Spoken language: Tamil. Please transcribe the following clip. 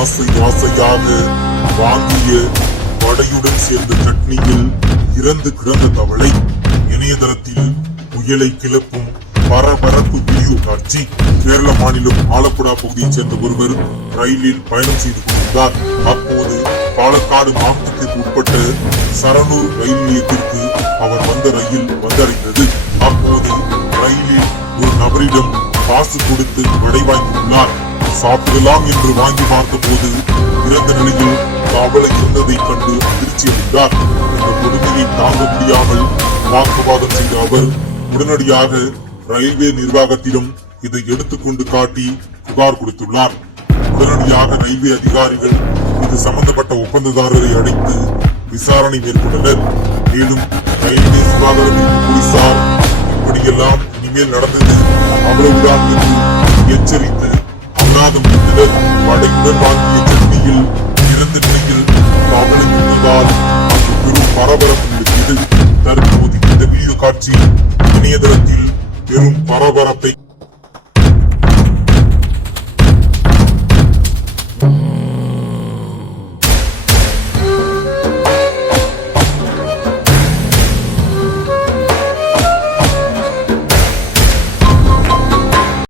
ஆசை ஆசையாக வாங்கிய வடையுடன் சேர்ந்த சட்னியில் இறந்து கிடந்த தவளை. இணையதளத்தில் புயலை கிளப்பும் பரபரப்பு வீடியோ காட்சி. கேரள மாநிலம் ஆலப்புழா பகுதியைச் சேர்ந்த ஒருவர் ரயிலில் பயணம் செய்து கொண்டிருந்தார். அப்போது பாலக்காடு மாவட்டத்திற்கு உட்பட்ட சரனூர் ரயில் நிலையத்திற்கு அவர் வந்த ரயில் வந்தடைந்தது. அப்போது ரயிலில் ஒரு நபரிடம் காசு கொடுத்து வடை வாங்கியுள்ளார். சாப்பிடலாம் என்று வாங்கி பார்த்த போது இறந்த நிலையில் தவளை இருந்ததைக் கண்டு அதிர்ச்சி அடைந்தார். இந்த கொடுமையை தாங்க முடியாமல் வாக்குவாதம் செய்த அவர் உடனடியாக ரயில்வே நிர்வாகத்திடம் இதை எடுத்துக்கொண்டு காட்டி புகார் கொடுத்துள்ளார். உடனடியாக ரயில்வே அதிகாரிகள் இது சம்பந்தப்பட்ட ஒப்பந்ததாரரை அழைத்து விசாரணை மேற்கொண்டனர். மேலும் ரயில்வே சுகாதார போலீசார் இப்படியெல்லாம் இனிமேல் நடந்தது அவ்வளவுதான் என்று எச்சரித்து அபராதம் விதித்தனர். வடையுடன் வாங்கிய சட்னியில் இறந்த நிலையில் தவளை இருந்ததால் அங்கு பெரும் பரபரப்பு நிலவியது. தற்போது இந்த வீடியோ காட்சி இணையதளத்தில் பெரும் பரபரப்பை